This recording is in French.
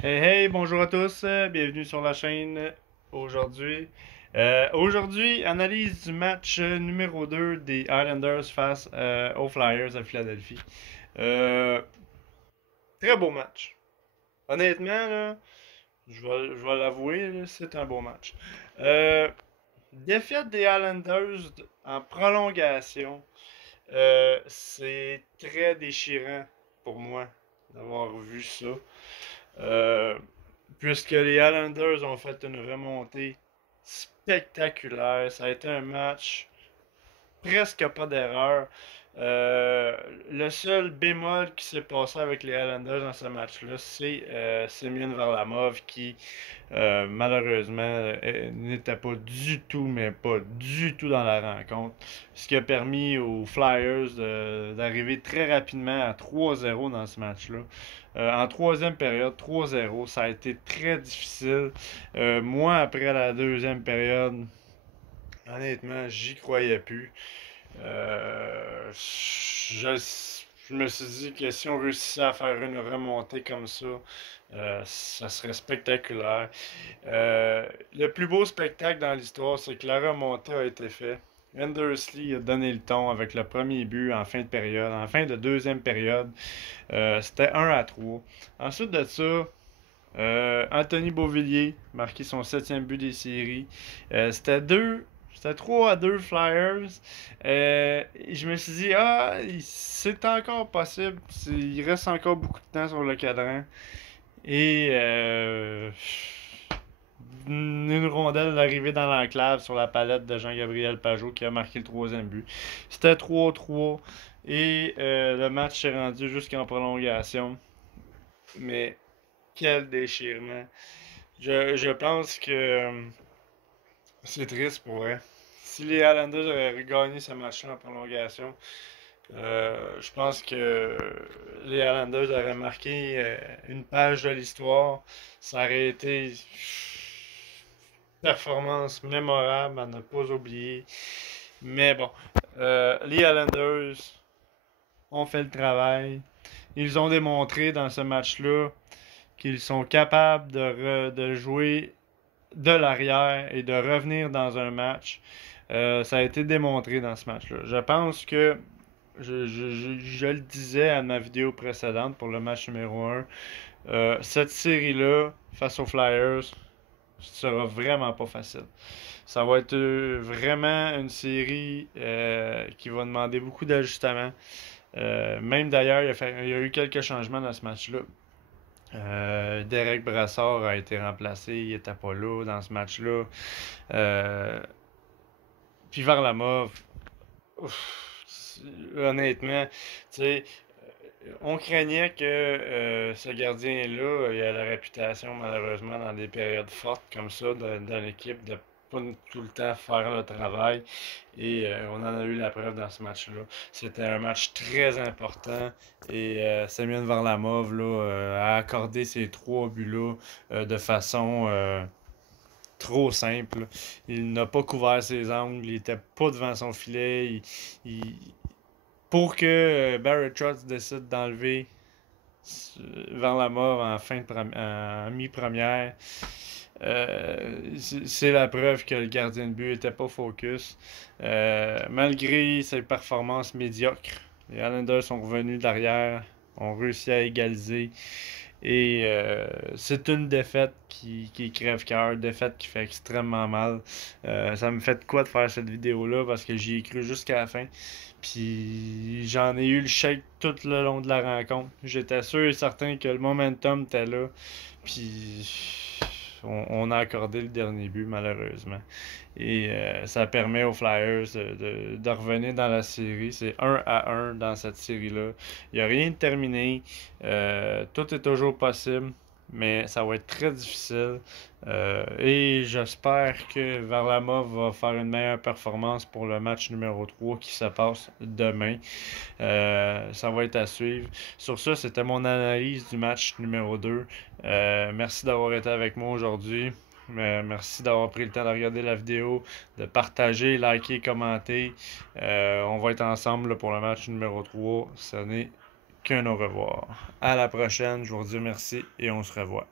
Hey hey, bonjour à tous, bienvenue sur la chaîne aujourd'hui. Analyse du match numéro 2 des Islanders face aux Flyers à Philadelphie. Euh, Très beau match. Honnêtement, là, je vais l'avouer, là, c'est un beau match. Euh, Défaite des Islanders en prolongation. C'est très déchirant pour moi d'avoir vu ça. Euh, Puisque les Islanders ont fait une remontée spectaculaire. Ça a été un match presque pas d'erreur. Le seul bémol qui s'est passé avec les Islanders dans ce match-là, c'est Semyon Varlamov qui, malheureusement, n'était pas du tout, mais pas du tout dans la rencontre. Ce qui a permis aux Flyers d'arriver très rapidement à 3-0 dans ce match-là. En troisième période, 3-0, ça a été très difficile. Moi, après la deuxième période, honnêtement, j'y croyais plus. Je me suis dit que si on réussissait à faire une remontée comme ça serait spectaculaire. Le plus beau spectacle dans l'histoire, c'est que la remontée a été faite. Lee a donné le ton avec le premier but en fin de période. En fin de deuxième période, c'était 1-3. Ensuite de ça, Anthony Beauvillier marqué son septième but des séries. C'était 3-2 Flyers. Je me suis dit, c'est encore possible. Il reste encore beaucoup de temps sur le cadran. Et une rondelle arrivée dans l'enclave sur la palette de Jean-Gabriel Pajot qui a marqué le troisième but. C'était 3-3 et le match s'est rendu jusqu'en prolongation. Mais quel déchirement. Je pense que c'est triste pour vrai. Si les Islanders avaient gagné ce match-là en prolongation, je pense que les Islanders auraient marqué une page de l'histoire. Ça aurait été une performance mémorable à ne pas oublier. Mais bon, les Islanders ont fait le travail. Ils ont démontré dans ce match-là qu'ils sont capables de jouer de l'arrière et de revenir dans un match. Ça a été démontré dans ce match-là. Je pense que je le disais à ma vidéo précédente pour le match numéro 1. Cette série-là, face aux Flyers, sera vraiment pas facile. Ça va être vraiment une série qui va demander beaucoup d'ajustements. Même d'ailleurs, il y a eu quelques changements dans ce match-là. Derek Brassard a été remplacé, il était pas là dans ce match-là. Puis Varlamov, honnêtement, tu sais, on craignait que ce gardien-là, il a la réputation, malheureusement, dans des périodes fortes comme ça, dans l'équipe, de pas tout le temps faire le travail. Et on en a eu la preuve dans ce match-là. C'était un match très important. Et Semyon Varlamov là, a accordé ces trois buts-là de façon trop simple. Il n'a pas couvert ses angles, il était pas devant son filet. Pour que Barrett Trotz décide d'enlever vers la mort en mi-première, c'est la preuve que le gardien de but était pas focus. Malgré ses performances médiocres, les Islanders sont revenus derrière, ont réussi à égaliser. Et c'est une défaite qui crève-cœur, défaite qui fait extrêmement mal. Ça me fait de quoi de faire cette vidéo-là parce que j'y ai cru jusqu'à la fin. Puis j'en ai eu le shake tout le long de la rencontre. J'étais sûr et certain que le momentum était là. Puis on a accordé le dernier but malheureusement. Et ça permet aux Flyers de revenir dans la série. C'est 1-1 dans cette série-là. Il n'y a rien de terminé. Tout est toujours possible. Mais ça va être très difficile. Et j'espère que Varlamov va faire une meilleure performance pour le match numéro 3 qui se passe demain. Ça va être à suivre. Sur ça, c'était mon analyse du match numéro 2. Merci d'avoir été avec moi aujourd'hui. Merci d'avoir pris le temps de regarder la vidéo, de partager, liker, commenter. On va être ensemble là, pour le match numéro 3. Ce n'est qu'un au revoir. À la prochaine, je vous redis merci et on se revoit.